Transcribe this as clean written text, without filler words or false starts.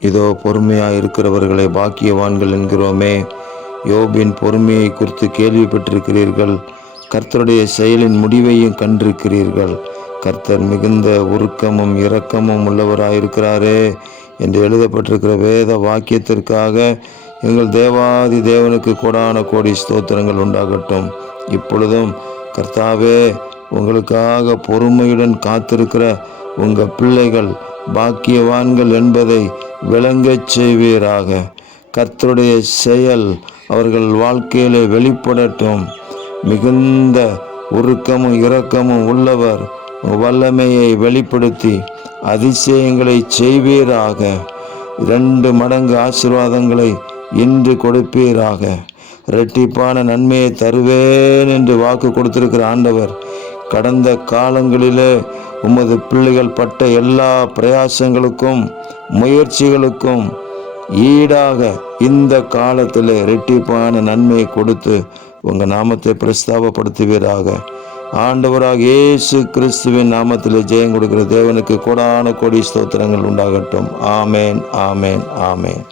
இதோ பொறுமையாக இருக்கிறவர்களை பாக்கியவான்கள் என்கிறோமே. யோபின் பொறுமையை குறித்து கேள்விப்பட்டிருக்கிறீர்கள். கர்த்தருடைய செயலின் முடிவையும் கண்டிருக்கிறீர்கள். கர்த்தர் மிகுந்த உருக்கமும் இரக்கமும் உள்ளவராயிருக்கிறாரே என்று எழுதப்பட்டிருக்கிற வேத வாக்கியத்திற்காக எங்கள் தேவாதி தேவனுக்கு கோடான கோடி ஸ்தோத்திரங்கள் உண்டாகட்டும். இப்பொழுதும் கர்த்தாவே, உங்களுக்காக பொறுமையுடன் காத்திருக்கிற உங்கள் பிள்ளைகள் பாக்கியவான்கள் என்பதை விளங்கச் செய்வீராக. கர்த்தருடைய செயல் அவர்கள் வாழ்க்கையிலே வெளிப்படட்டும். மிகுந்த உருக்கமும் இரக்கமும் உள்ளவர், வல்லமையை வெளிப்படுத்தி அதிசயங்களை செய்வீராக. 2 மடங்கு ஆசீர்வாதங்களை இன்று கொடுப்பீராக. இரட்டிப்பான நன்மையை தருவேன் என்று வாக்கு கொடுத்திருக்கிற ஆண்டவர், கடந்த காலங்களிலே உமது பிள்ளைகள் பட்ட எல்லா பிரயாசங்களுக்கும் முயற்சிகளுக்கும் ஈடாக இந்த காலத்தில் இரட்டிப்பான நன்மையை கொடுத்து உங்கள் நாமத்தை பிரஸ்தாபப்படுத்துவீராக. ஆண்டவராக இயேசு கிறிஸ்துவின் நாமத்திலே ஜெயம் கொடுக்கிற தேவனுக்கு கோடான கோடி ஸ்தோத்திரங்கள் உண்டாகட்டும். ஆமேன், ஆமேன், ஆமேன்.